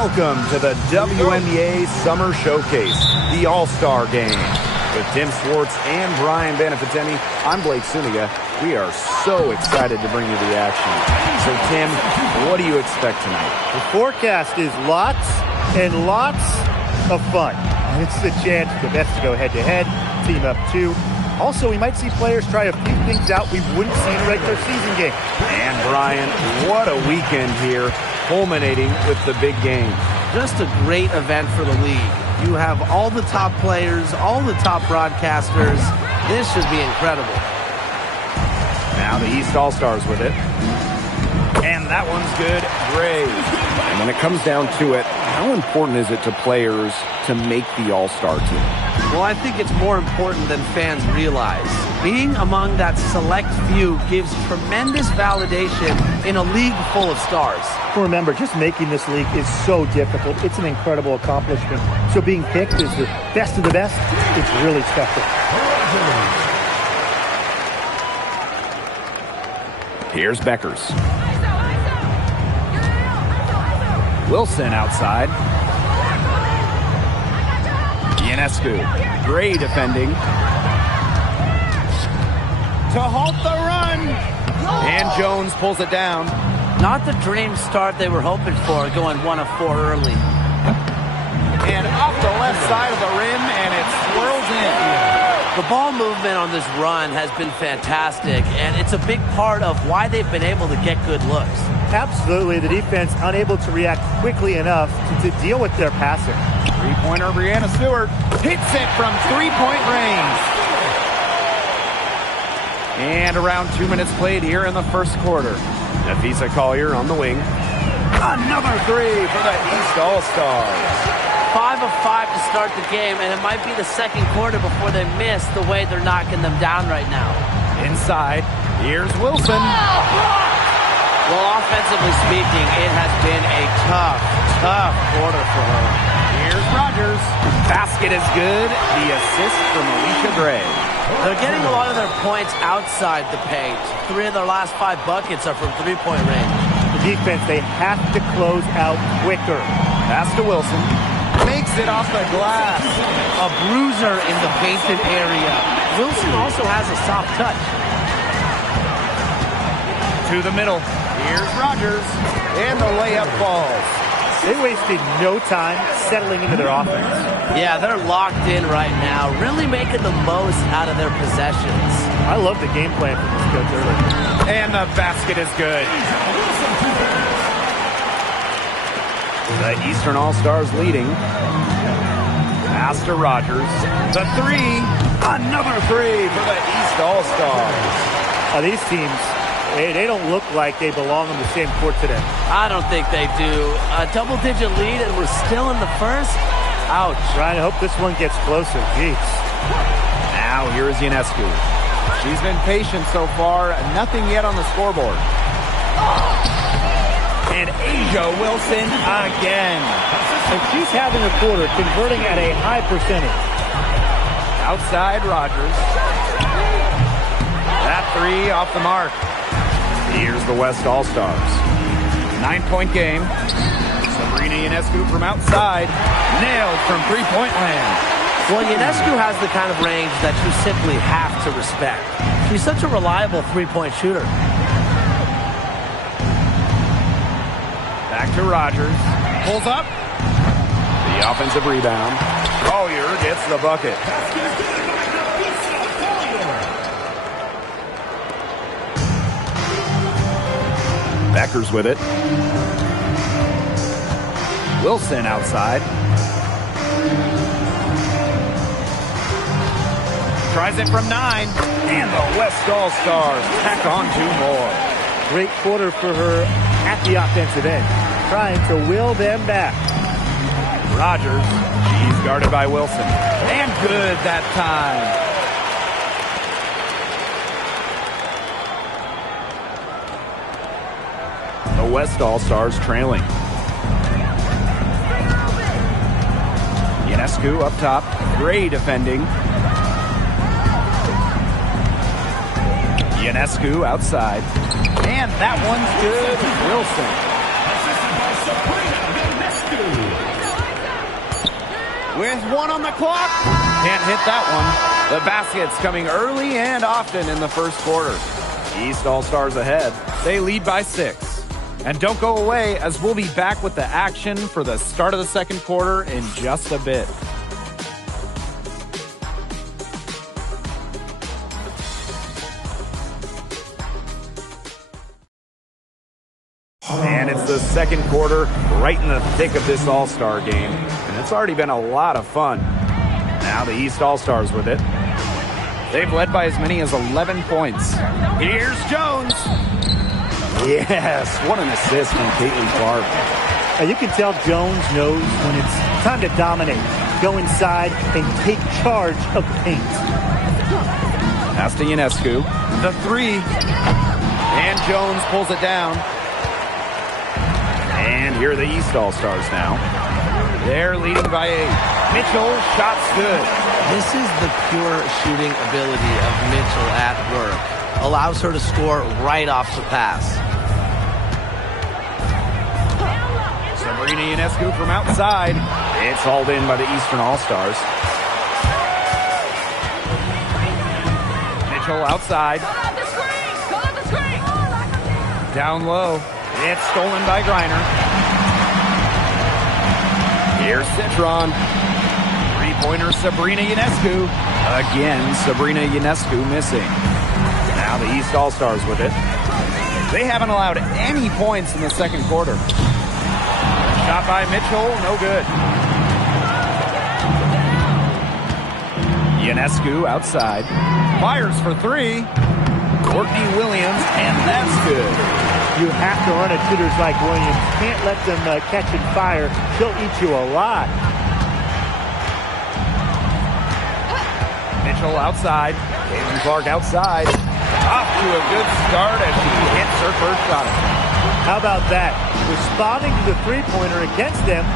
Welcome to the WNBA Summer Showcase, the All-Star Game. With Tim Swartz and Brian Beneficenti, I'm Blake Suniga. We are so excited to bring you the action. So, Tim, what do you expect tonight? The forecast is lots and lots of fun. It's the chance for the best to go head-to-head, team up two. Also, we might see players try a few things out we wouldn't see in a regular season game. And, Brian, what a weekend here, culminating with the big game. Just a great event for the league. You have all the top players, all the top broadcasters. This should be incredible. Now the East All-Stars with it. And that one's good. Great. And when it comes down to it, how important is it to players to make the All-Star team? Well, I think it's more important than fans realize. Being among that select few gives tremendous validation in a league full of stars. Remember, just making this league is so difficult. It's an incredible accomplishment. So being picked as the best of the best, it's really special. Here's Beckers. Wilson outside. Ionescu. Gray defending. To halt the run. And Jones pulls it down. Not the dream start they were hoping for, going 1 of 4 early. And off the left side of the rim, and it swirls in. The ball movement on this run has been fantastic, and it's a big part of why they've been able to get good looks. Absolutely, the defense unable to react quickly enough to deal with their passing. Three-pointer, Brianna Stewart hits it from three-point range. And around 2 minutes played here in the first quarter. Nafisa Collier on the wing. Another three for the East All-Stars. 5 of 5 to start the game, and it might be the second quarter before they miss the way they're knocking them down right now. Inside, here's Wilson. Well, offensively speaking, it has been a tough quarter for her. Here's Rogers. Basket is good. The assist from Alicia Gray. They're getting a lot of their points outside the paint. 3 of their last 5 buckets are from three-point range. The defense, they have to close out quicker. Pass to Wilson. Makes it off the glass. A bruiser in the painted area. Wilson also has a soft touch. To the middle. Here's Rogers. And the layup falls. They wasted no time settling into their offense. Yeah, they're locked in right now, really making the most out of their possessions. I love the game plan from this coach early. And the basket is good. The Eastern All-Stars leading. Pass to Rogers. The three. Another three for the East All-Stars. These teams, they don't look like they belong on the same court today. I don't think they do. A double-digit lead, and we're still in the first. Ouch. Ryan, I hope this one gets closer. Jeez. Now here is Ionescu. She's been patient so far. Nothing yet on the scoreboard. And Asia Wilson again. And she's having a quarter, converting at a high percentage. Outside Rogers. That three off the mark. Here's the West All-Stars. 9-point game. Sabrina Ionescu from outside. Nailed from three-point land. Well, Ionescu has the kind of range that you simply have to respect. She's such a reliable three-point shooter. Back to Rogers. Pulls up. The offensive rebound. Collier gets the bucket. Beckers with it. Wilson outside. Tries it from 9. And the West All-Stars tack on 2 more. Great quarter for her at the offensive end, trying to will them back. Rogers. She's guarded by Wilson. And good that time. The West All-Stars trailing. Ionescu up top. Gray defending. Ionescu outside. And that one's good. Wilson. with 1 on the clock. Can't hit that one. The basket's coming early and often in the first quarter. East All-Stars ahead. They lead by 6. And don't go away, as we'll be back with the action for the start of the second quarter in just a bit. And it's the second quarter, right in the thick of this All-Star game. And it's already been a lot of fun. Now the East All-Stars with it. They've led by as many as 11 points. Here's Jones. Yes, what an assist from Caitlin Clark. You can tell Jones knows when it's time to dominate, go inside, and take charge of the paint. Pass to Ionescu. The 3. And Jones pulls it down. And here are the East All-Stars now. They're leading by 8. Mitchell, shot's good. This is the pure shooting ability of Mitchell at work. Allows her to score right off the pass. Sabrina Ionescu from outside. It's hauled in by the Eastern All-Stars. Mitchell outside. Down low. It's stolen by Griner. Here's Citron. Three-pointer Sabrina Ionescu. Again, Sabrina Ionescu missing. Now the East All-Stars with it. They haven't allowed any points in the second quarter. Shot by Mitchell, no good. Ionescu outside. Fires for 3. Courtney Williams, and that's good. You have to run at shooters like Williams. Can't let them catch and fire. She'll eat you alive. Mitchell outside. Caitlin Clark outside. Off to a good start as she hits her first shot. How about that? Responding to the three-pointer against them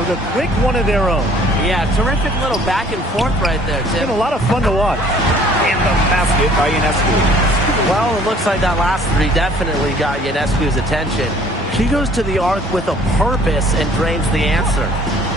with a quick one of their own. Yeah, terrific little back and forth right there, Tim. It's been a lot of fun to watch. And the basket by Ionescu. Well, it looks like that last 3 definitely got Ionescu's attention. She goes to the arc with a purpose and drains the answer.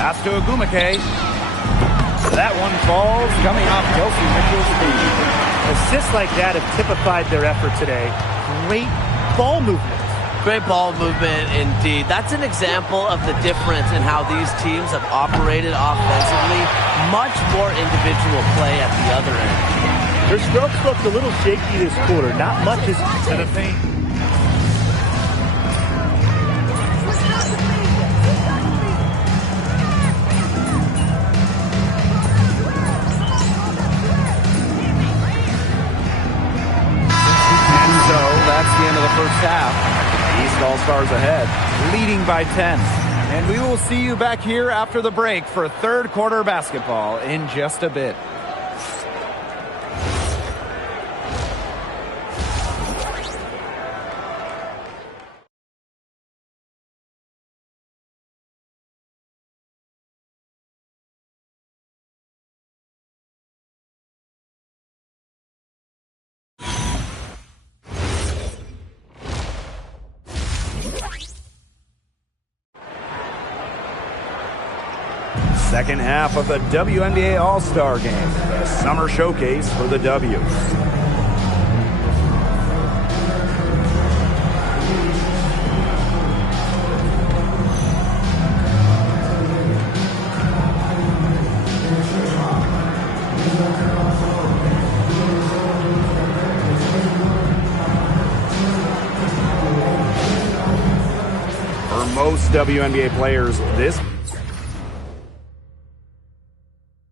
Pass to Agumake. That one falls, coming off Kelsey Mitchell's feet. Assists like that have typified their effort today. Great ball movement. Great ball movement indeed. That's an example of the difference in how these teams have operated offensively. Much more individual play at the other end. Their strokes looked a little shaky this quarter. Not much is to the paint. And so that's the end of the first half. East All-Stars ahead, leading by 10. And we will see you back here after the break for third quarter basketball in just a bit. Second half of the WNBA All-Star Game, the summer showcase for the W. For most WNBA players, this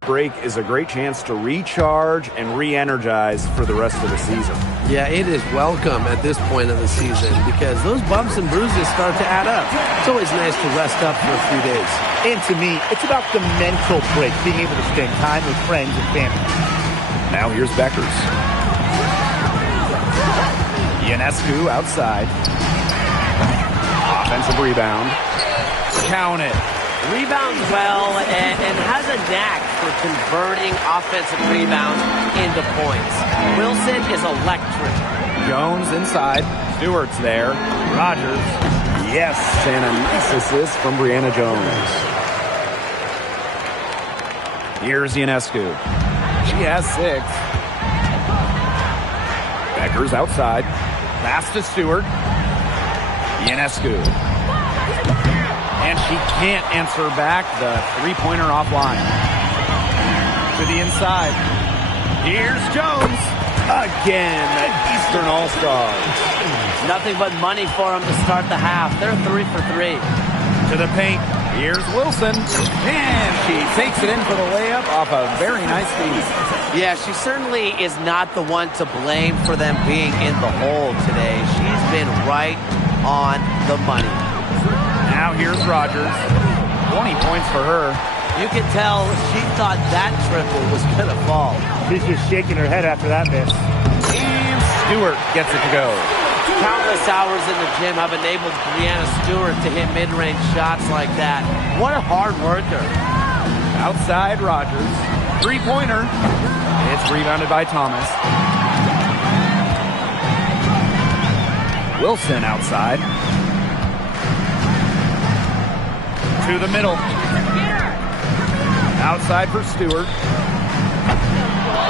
break is a great chance to recharge and re-energize for the rest of the season. Yeah, it is welcome at this point of the season because those bumps and bruises start to add up. It's always nice to rest up for a few days. And to me, it's about the mental break, being able to spend time with friends and family. Now here's Beckers. Ionescu outside. Offensive rebound. Count it. Rebounds well and has a knack for converting offensive rebounds into points. Wilson is electric. Jones inside. Stewart's there. Rogers. Yes, and a nice assist from Brianna Jones. Here's Ionescu. She has 6. Becker's outside. Pass to Stewart. Ionescu. And she can't answer back the three-pointer offline. To the inside. Here's Jones. Again, the Eastern All-Stars. Nothing but money for them to start the half. They're 3 for 3. To the paint. Here's Wilson. And she takes it in for the layup off a very nice feed. Yeah, she certainly is not the one to blame for them being in the hole today. She's been right on the money. Now here's Rogers. 20 points for her. You can tell she thought that triple was going to fall. She's just shaking her head after that miss. And Stewart gets it to go. Countless hours in the gym have enabled Breanna Stewart to hit mid-range shots like that. What a hard worker. Outside Rogers. Three-pointer. It's rebounded by Thomas. Wilson outside. To the middle. Outside for Stewart.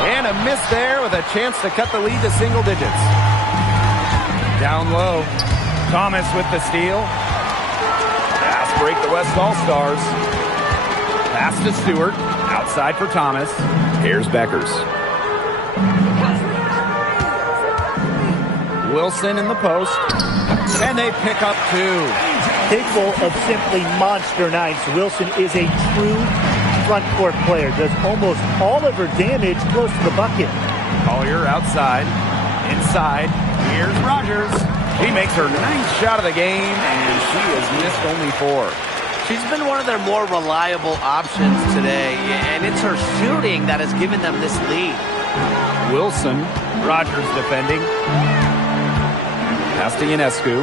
And a miss there with a chance to cut the lead to single digits. Down low. Thomas with the steal. Fast break the West All-Stars. Pass to Stewart. Outside for Thomas. Here's Beckers. Wilson in the post. And they pick up 2. Capable of simply monster nights, Wilson is a true front court player. Does almost all of her damage close to the bucket. Collier outside. Inside. Here's Rogers. She makes her 9th shot of the game, and she has missed only 4. She's been one of their more reliable options today, and it's her shooting that has given them this lead. Wilson. Rogers defending. Pass to Ionescu.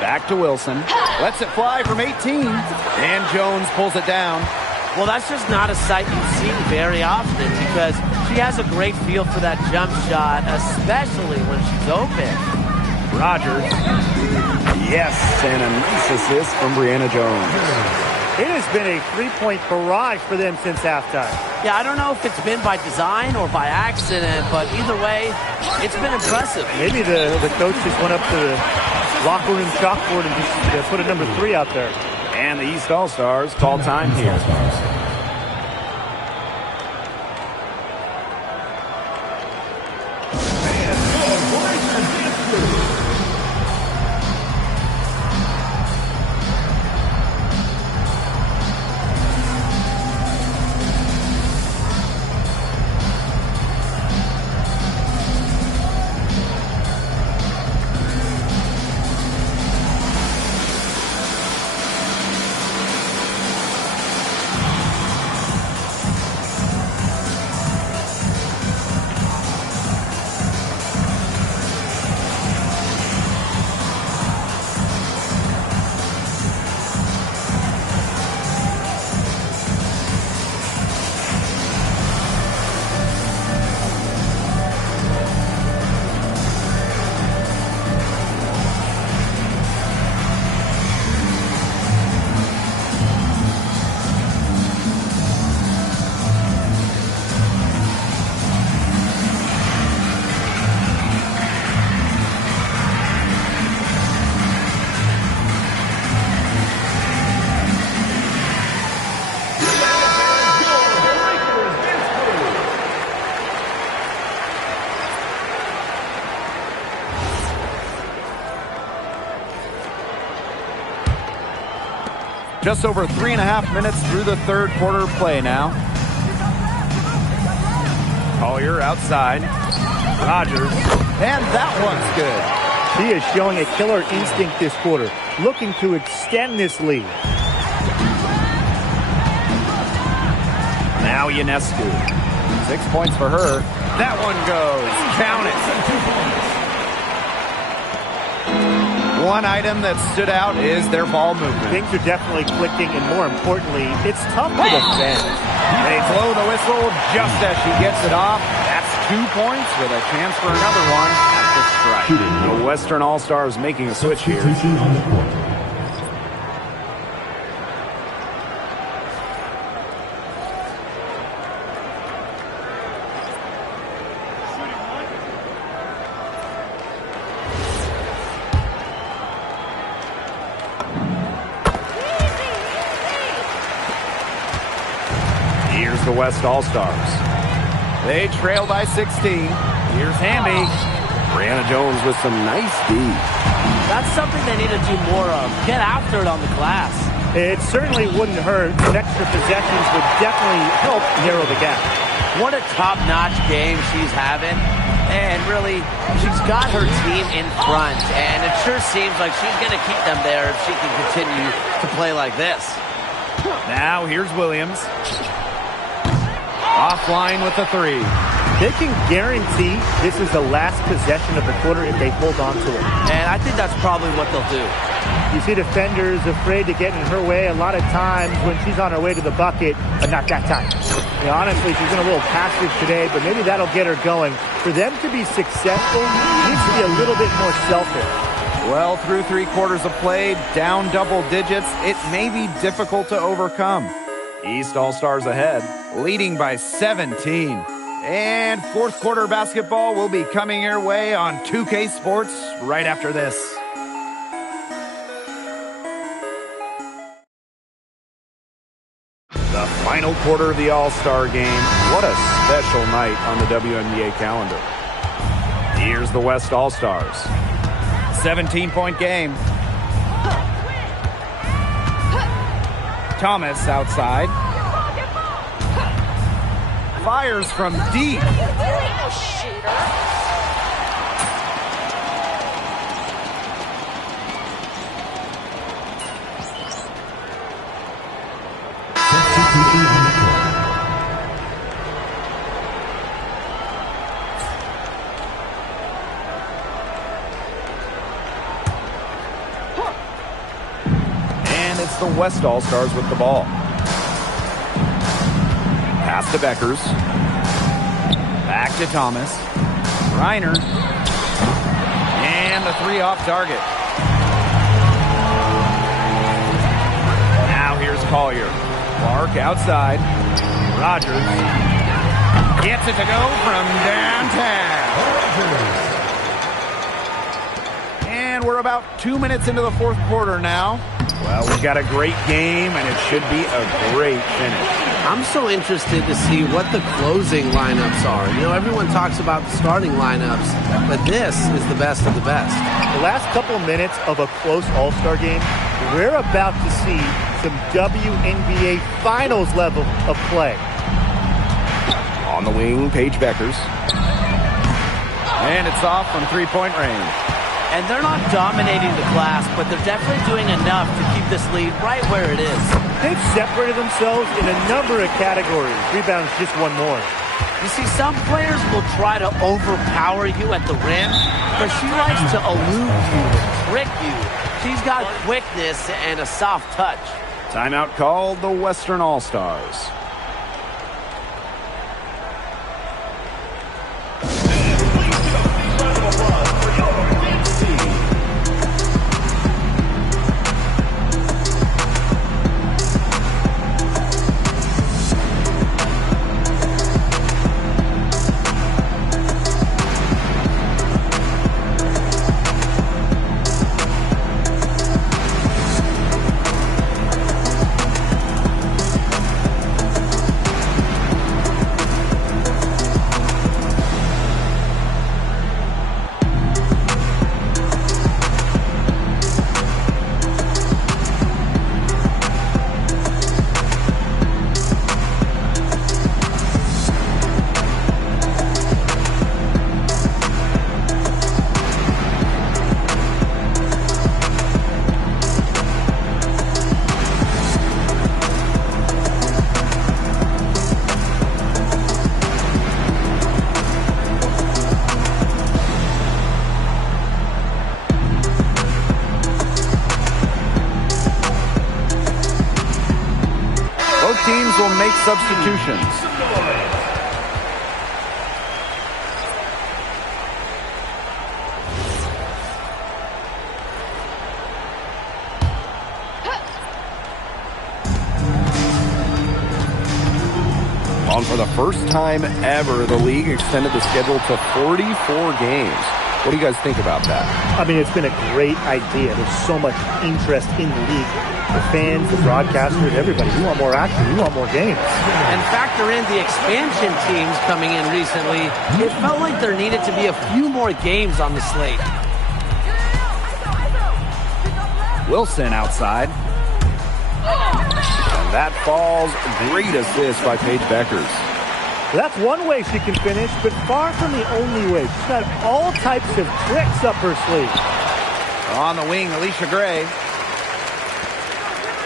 Back to Wilson. Lets it fly from 18. And Jones pulls it down. Well, that's just not a sight you see very often because she has a great feel for that jump shot, especially when she's open. Rogers. Yes, and a nice assist from Breanna Jones. It has been a three-point barrage for them since halftime. Yeah, I don't know if it's been by design or by accident, but either way, it's been impressive. Maybe the coach just went up to the locker room chalkboard and just put a number 3 out there. And the East All-Stars call time here. Just over 3.5 minutes through the third quarter play now. Collier outside. Rogers. And that one's good. She is showing a killer instinct this quarter, looking to extend this lead. Now Ionescu. 6 points for her. That one goes. Count it. One item that stood out is their ball movement. Things are definitely clicking, and more importantly, it's tough to defend. They blow the whistle just as she gets it off. That's 2 points with a chance for another one at the strike. The Western All-Stars making a switch here. the West All-Stars. They trail by 16. Here's Hamby. Brianna Jones with some nice D. That's something they need to do more of. Get after it on the glass. It certainly wouldn't hurt. Some extra possessions would definitely help narrow the gap. What a top-notch game she's having. And really, she's got her team in front. And it sure seems like she's going to keep them there if she can continue to play like this. Now here's Williams. Offline with the three. They can guarantee this is the last possession of the quarter if they hold on to it. And I think that's probably what they'll do. You see defenders afraid to get in her way a lot of times when she's on her way to the bucket, but not that time. Honestly, she's been a little passive today, but maybe that'll get her going. For them to be successful, it needs to be a little bit more selfish. Well, through 3 quarters of play, down double digits, it may be difficult to overcome. East All-Stars ahead, leading by 17. And fourth quarter basketball will be coming your way on 2K Sports right after this. The final quarter of the All-Star game. What a special night on the WNBA calendar. Here's the West All-Stars. 17-point game. Thomas outside. Fires from deep. And it's the West All-Stars with the ball. Pass to Beckers. Back to Thomas. Reiner. And the three off target. Now here's Collier. Clark outside. Rogers. Gets it to go from downtown. And we're about 2 minutes into the fourth quarter now. Well, we've got a great game, and it should be a great finish. I'm so interested to see what the closing lineups are. You know, everyone talks about the starting lineups, but this is the best of the best. The last couple of minutes of a close All-Star game, we're about to see some WNBA Finals level of play. On the wing, Paige Beckers. And it's off from three-point range. And they're not dominating the glass, but they're definitely doing enough to keep this lead right where it is. They've separated themselves in a number of categories. Rebounds just one more. You see, some players will try to overpower you at the rim, but she likes to elude you, trick you. She's got quickness and a soft touch. Timeout called the Western All-Stars. Teams will make substitutions. On for the first time ever, the league extended the schedule to 44 games. What do you guys think about that? I mean, it's been a great idea. There's so much interest in the league. The fans, the broadcasters, everybody. We want more action. We want more games. And factor in the expansion teams coming in recently. It felt like there needed to be a few more games on the slate. Wilson outside. And that falls. Great assist by Paige Beckers. That's one way she can finish, but far from the only way. She's got all types of tricks up her sleeve. On the wing, Alicia Gray.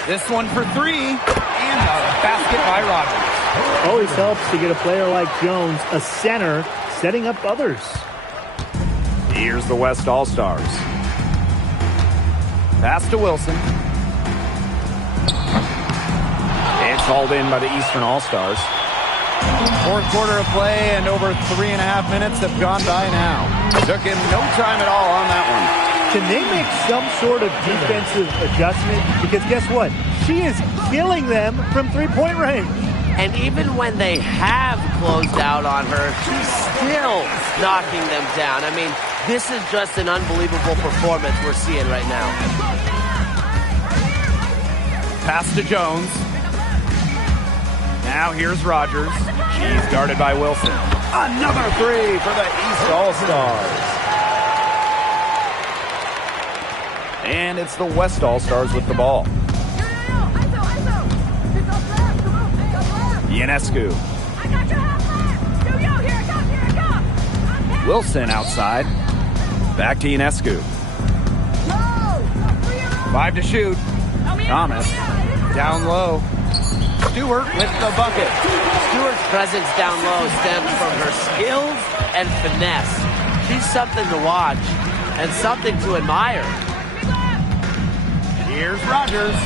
This one for three. And a basket by Rogers. Always helps to get a player like Jones, a center, setting up others. Here's the West All-Stars. Pass to Wilson. It's hauled in by the Eastern All-Stars. Fourth quarter of play, and over 3.5 minutes have gone by now. Took him no time at all on that one. Can they make some sort of defensive adjustment? Because guess what? She is killing them from three-point range. And even when they have closed out on her, she's still knocking them down. I mean, this is just an unbelievable performance we're seeing right now. Pass to Jones. Now here's Rogers. She's guarded by Wilson. Another three for the East All-Stars. And it's the West All-Stars with the ball. Ionescu. Wilson outside. Back to Ionescu. 5 to shoot. Thomas down low. Stewart with the bucket. Stewart's presence down low stems from her skills and finesse. She's something to watch and something to admire. Here's Rogers.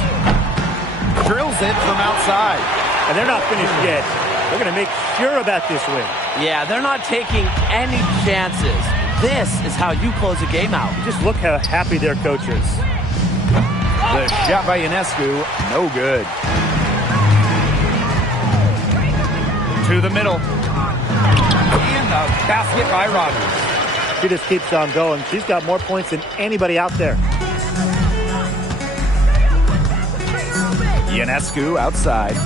Drills it from outside. And they're not finished yet. They're going to make sure about this win. Yeah, they're not taking any chances. This is how you close a game out. Just look how happy their coach is. The shot by Ionescu, no good. To the middle. And the basket by Rogers. She just keeps on going. She's got more points than anybody out there. Ionescu outside.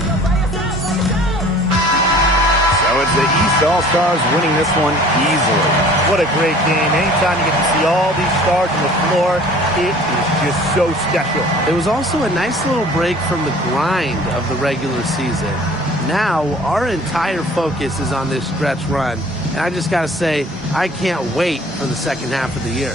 So it's the East All-Stars winning this one easily. What a great game. Anytime you get to see all these stars on the floor, it is just so special. It was also a nice little break from the grind of the regular season. Now, our entire focus is on this stretch run. And I just got to say, I can't wait for the second half of the year.